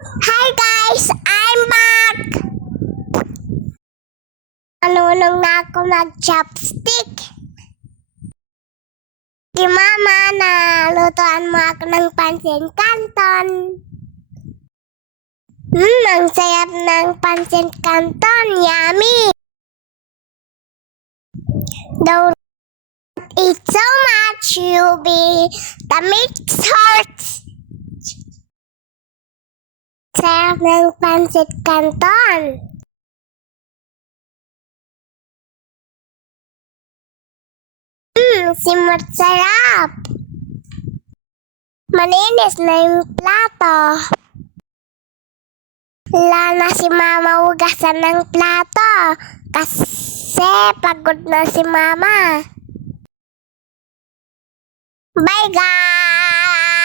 Hi guys! I'm back! Manunong na ako mag-chopstick. Si Mama na lutuan mo ako ng pansit canton. Ang sarap ng pansit canton. Yummy! Don't eat so much. You'll be the mixed hearts. Sarap ng pansit canton. Simot sarap. Malinis na yung plato. Wala na si Mama hugasan ng plato. Kasi pagod na si Mama. Bye guys!